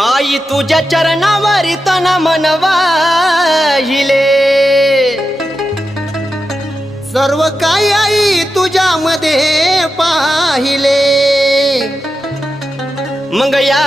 आई तुझ्या चरणावरी तन मन वाहिले, सर्व काही आई तुझ्यामध्ये पाहिले. मग या